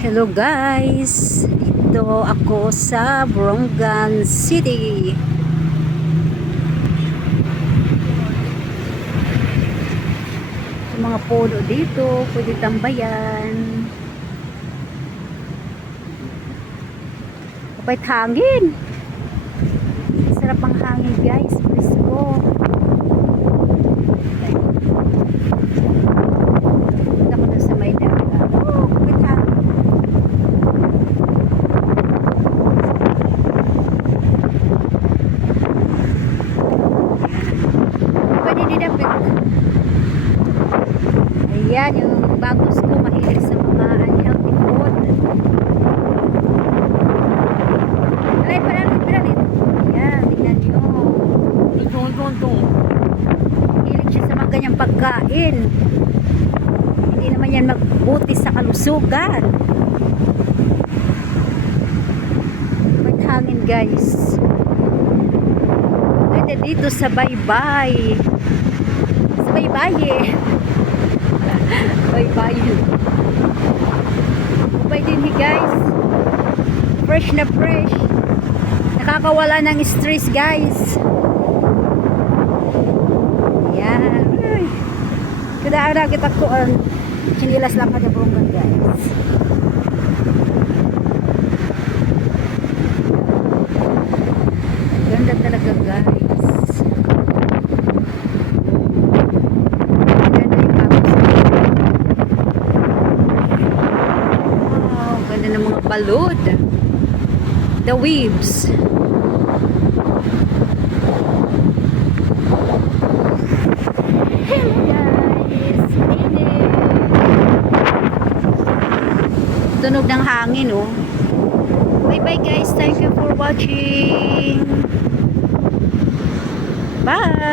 Hello guys! Dito ako sa Borongan City. Yung mga polo dito, pwede tambayan. Kapait hangin. Sarap ang hangin guys, presko. Punta ko na sa may dagat. Oh, kapait hangin. Pwede dinapit. Ayan, yung bagos ko mahilig sa mga unhealthy food. Alay, panalit, panalit. Ayan, tingnan nyo. Doon, doon, doon. Hilig siya sa mga ganyang pagkain. Hindi naman yan magbuti sa kalusugan. May hangin guys. Ganda dito sa baybay. Sa baybay eh. Baybay. Baybay din eh guys. Fresh na fresh. Nakakawala ng stress guys. Yan. Uy. Kada kita ko ang chinilas lang kada bonggan guys. Ganda talaga guys. Ganda yung bagos. Wow, balod. The weaves. Hello guys! Init! Tunog ng hangin oh. Bye bye guys. Thank you for watching. Bye!